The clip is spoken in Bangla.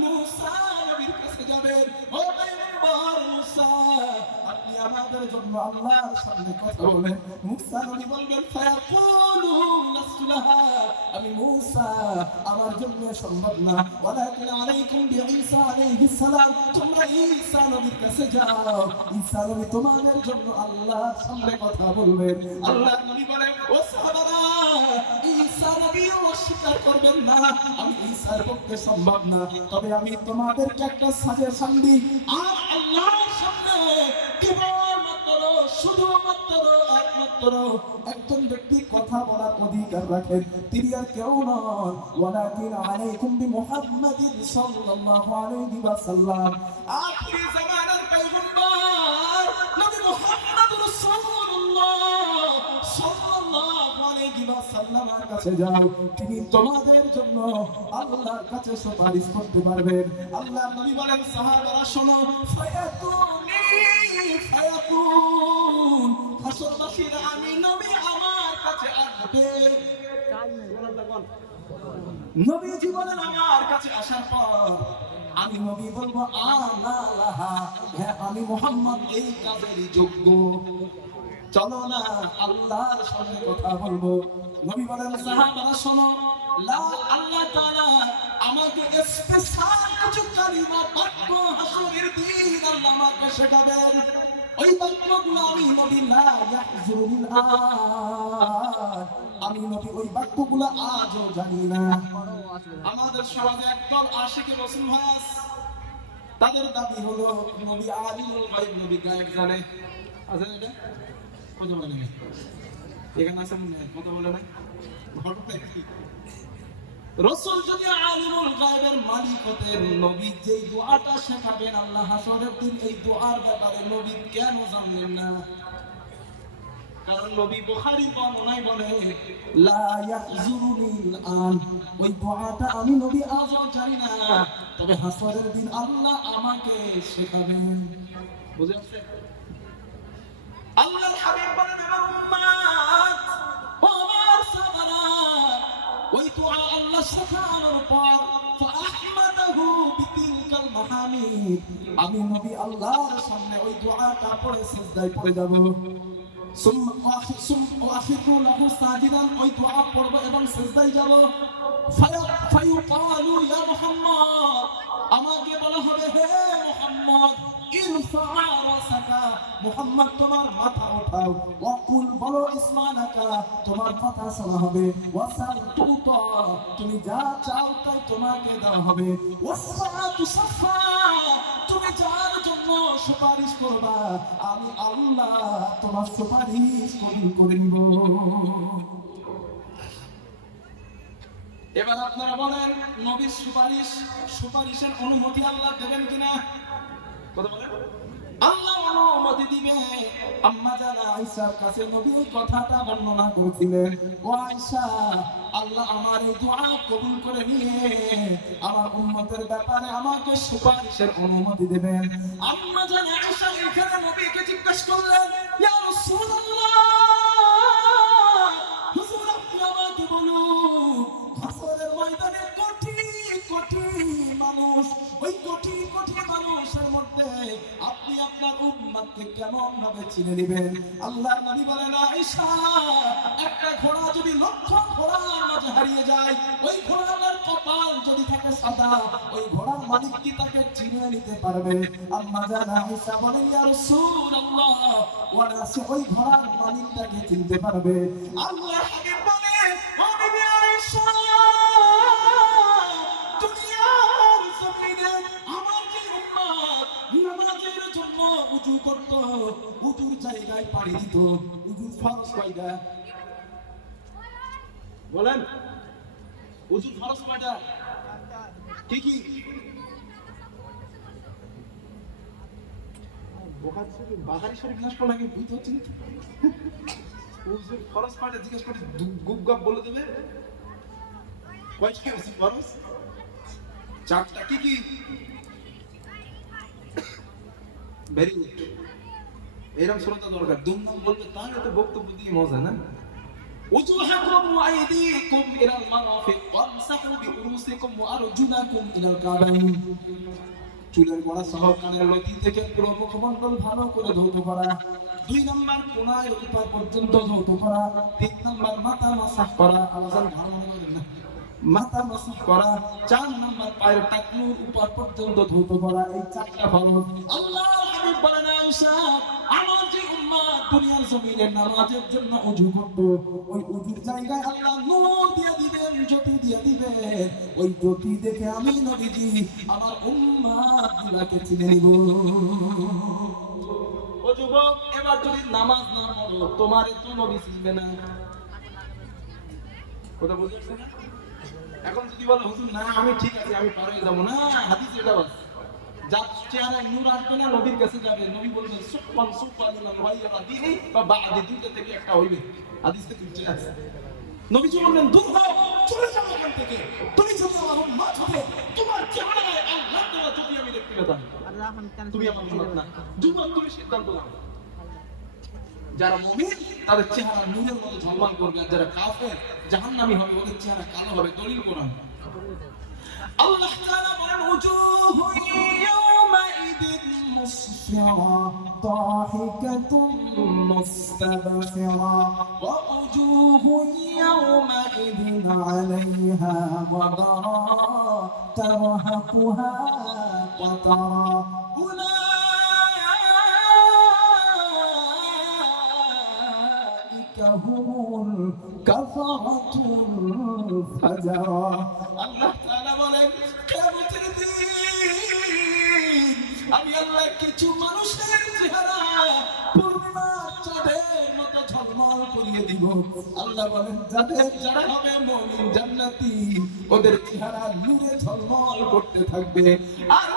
মুসা নবীর কাছে যাবেন। ও পয়গম্বর মুসা, আপনি আমাদের জন্য আল্লাহর সামনে কথা বলেন। মুসা নবী বলবেন ফায়াকুলু লাস্তু লাহা, আমি মুসা আমার জন্য সম্ভব না, ওয়ালাকিন আলাইকুম বিঈসা আলাইহিস সালাম, তোমরা ঈসা নবীর কাছে যাও, ঈসা নবী তোমাদের জন্য আল্লাহর সামনে কথা বলবেন। আল্লাহ নবী বলেন ও সাহাবারা, ঈসা নবীও অস্বীকার করবেন না, আমি ঈসার পক্ষে সম্ভব না, তবে আমি তোমাদেরকে একটা সাজেশন দিই, আর আল্লাহর সামনে কেবলমাত্র শুধুমাত্র একমাত্র একজন ব্যক্তি কথা বলার অধিকার রাখেন, তিনি আর কেউ নন, ওয়ালাকিন আলাইকুম বিমুহাম্মাদিন সাল্লাল্লাহু আলাইহি ওয়াসাল্লাম, আখিরি জামানার পয়গম্বর নবী মুহাম্মদ রাসূলুল্লাহ সাল্লাল্লাহু আলাইহি ওয়াসাল্লামের কাছে যাও, তিনি তোমাদের জন্য আল্লাহর কাছে সুপারিশ করতে পারবেন। আল্লাহর নবী বলেন সাহাবারা শোনো, ফায়াতুনি ফায়াতুন, হাসরবাসীরা আমি নবী আমার কাছে আসবে। নবীজি বলেন আমার কাছে আসার পর আমি নবী বলবো আনা লাহা, হ্যাঁ আমি মুহাম্মদ এই কাজেরই যোগ্য, চলো না আল্লাহর সামনে কথা বলবো। নবী বলেন সাহাবারা শোনো, লা আল্লাহ তাআলা আমাকে স্পেশাল কিছু কালিমা বাক্য হাসরের দিন আল্লাহ আমাকে শেখাবেন, ওই বাক্যগুলো আমি নবী লা ইয়াহজুরুল আজ, আমি নবী ওই বাক্যগুলো আজও জানি না। আমাদের সমাজে একদল আশিকে রাসূল হাস, তাদের দাবি হলো নবী আলিমুল গায়ব, নবী গায়ব জানে। আছেন এটা কথা বলে না, এখানে আছে মনে হয় কথা বলে না, ঘটনা কি? রাসূল যদি আলিমুল গায়বের মালিক হতেন, নবী যে দোয়াটা শেখাবেন আল্লাহ হাসরের দিন, এই দোয়ার ব্যাপারে নবী কেন জানেন না? কারণ নবী বুখারী বর্ণনায় বলে লা ইয়াহজুরুনিল আন, ওই দোয়াটা আমি নবী আজও জানি না, তবে হাসরের দিন আল্লাহ আমাকে শেখাবেন। বুঝে আসছে? আল্লাহর হাবিব বলেন আমার উম্মত ও আমার সাহাবারা, ওই দোয়া আল্লাহ শেখানোর পর ফাহমাদাহু বিতিলকাল মাহামিদ, আমি নবী আল্লাহর সামনে ওই দোয়াটা পড়ে সিজদায় পড়ে যাব, ওয়াখিরু লাহু সাজিদান, ওই দোয়া পড়ব এবং সিজদায় যাব, ফায়ুকালু ইয়া মুহাম্মদ, আমাকে বলা হবে হে মুহাম্মদ ইরফা রাসাকা, মুহাম্মদ তোমার মাথা ওঠাও, ওয়াকুল বলো ইসমানাকা, তোমার কথা শোনা হবে, ওয়াসাল তুতা, তুমি যা চাও তাই তোমাকে দেওয়া হবে, ওয়াসফাতু সাফা, তুমি যার জন্য সুপারিশ করবা আমি আল্লাহ তোমার সুপারিশ কবুল করে নিব। এবার আপনারা বলেন নবীর সুপারিশের অনুমতি আল্লাহ দেবেন কিনা? কথা বলেন। আল্লাহ অনুমতি দিবে। আম্মা জানা আয়েশার কাছে নবী কথাটা বর্ণনা করেছিলেন, ও আয়েশা, আল্লাহ আমার এই দোয়া কবুল করে নিয়ে আমার উম্মতের ব্যাপারে আমাকে সুপারিশের অনুমতি দেবেন। আম্মা জানা আয়েশা এখানে নবীকে জিজ্ঞাসা করলেন, ইয়া রাসূলুল্লাহ, হুজুর আপনি আমাকে বলুন, হাসরের ময়দানে কোটি কোটি মানুষ, ওই কোটি কোটি মানুষের মধ্যে আপনি আপনার উম্মতকে কেমন ভাবে চিনে নেবেন? আল্লাহর নবী বলেন আয়েশা, একটা ঘোড়া যদি লক্ষ ঘোড়ার মাঝে হারিয়ে যায়, ওই ঘোড়ার কপাল যদি থাকে সাদা, ওই ঘোড়ার মালিক কি তাকে চিনে নিতে পারবে? আম্মা জানা আয়েশা বলেন ইয়া রাসূলুল্লাহ, ওরা ওই ঘোড়ার মালিকটাকে চিনতে পারবে। আল্লাহর হাবিব বলেন ও বিবি আয়েশা, দুনিয়ার জমিনে আমার যে উম্মত নামাজের জন্য উযু করত, উযুর জায়গায় পাড়ি দিত, উযুর ফরজ কয়টা বলেন? উযুর ফরজ কয়টা? কি কি? বুখারী শরীফ নাশ করলে কি বুঝতে হচ্ছে না? উযুর ফরজ কয়টা জিজ্ঞেস করে গুপগাপ বলে দেবে। কয়টা উযুর ফরজ? চারটা। কি কি? ভেরি গুড, এরকম শ্রোতা দরকার। দুম নাম বলবে তাহলে তো বক্তব্য দিয়ে মজা না? وجوهكم وأيديكم إلى المرافق وامسحوا برؤوسكم وأرجلكم إلى الكعبين চুলের গোড়া সহ কানের লতি থেকে পুরো মুখমণ্ডল ভালো করে ধৌত করা। 2 নাম্বার কোনায় উপর পর্যন্ত ধৌত করা। 3 নাম্বার মাথা মাসাজ করা। আওয়াজ ভালো হবে না, মাথা মাসাজ করা। 4 নাম্বার পায়ের টাকনুর উপর পর্যন্ত ধৌত করা। এই 4টা ফরজ। আল্লাহর হাবিব বলেন, আয়েশা আমার যে উম্মত দুনিয়ার জমিনে নামাজের জন্য ওযু করত, ওই ওযুর জায়গায় আল্লাহ নূর দিয়ে দিবেন, জ্যোতি দিয়ে দিবেন। ওই জ্যোতি দেখে আমি নবীজি আমার উম্মত গুলাকে চিনে নিব। ও যুবক, এবার যদি নামাজ না পড়ো তোমারে তো নবী চিনবে না। কথা বুঝছেন? এখন যদি বলো হুজুর না আমি ঠিক আছে আমি পার হয়ে যাব না, হাদিস এটা বলে যার চেহারায় নূর আসবে না নবীর কাছে যাবে। নবী বলছেন সুবহান সুবহানাল্লাহ ওয়া দিহি বা বাদি দুইটা থেকে একটা হইবে। হাদিসে ঠিক আছে। নবীজি বললেন দূর হও, চলে যাও এখান থেকে। তুমি যদি আমার উম্মত হবে তোমার চেহারায় আল্লাহ তাআলা যদি আমি দেখতে পেতাম, তুমি আমার উম্মত না। যুবক তুমি সিদ্ধান্ত নাও। যারা মুমিন তাদের চেহারা নূরের মতো ঝলমল করবে, আর যারা কাফের জাহান্নামী হবে ওদের চেহারা কালো হবে। দলিল কোরআন। আল্লাহ তাআলা বলেন উজুহু ইয়াওমাইদিন মুসফিরা দাহিকাতুন মুস্তাবশিরা ওয়া উজুহু ইয়াওমাইদিন আলাইহা ওয়াদারা তারহাকুহা ওয়াতারা هم الكفرة الفجرة الله تعالى বলেন কিয়ামতের দিন আমি আল্লাহ কিছু মানুষের চেহারা পূর্ণিমার চাঁদের মতো ঝলমল করিয়ে দিব। আল্লাহ বলেন যারা হবে মুমিন জান্নাতি ওদের চেহারা নূরে ঝলমল করতে থাকবে। আর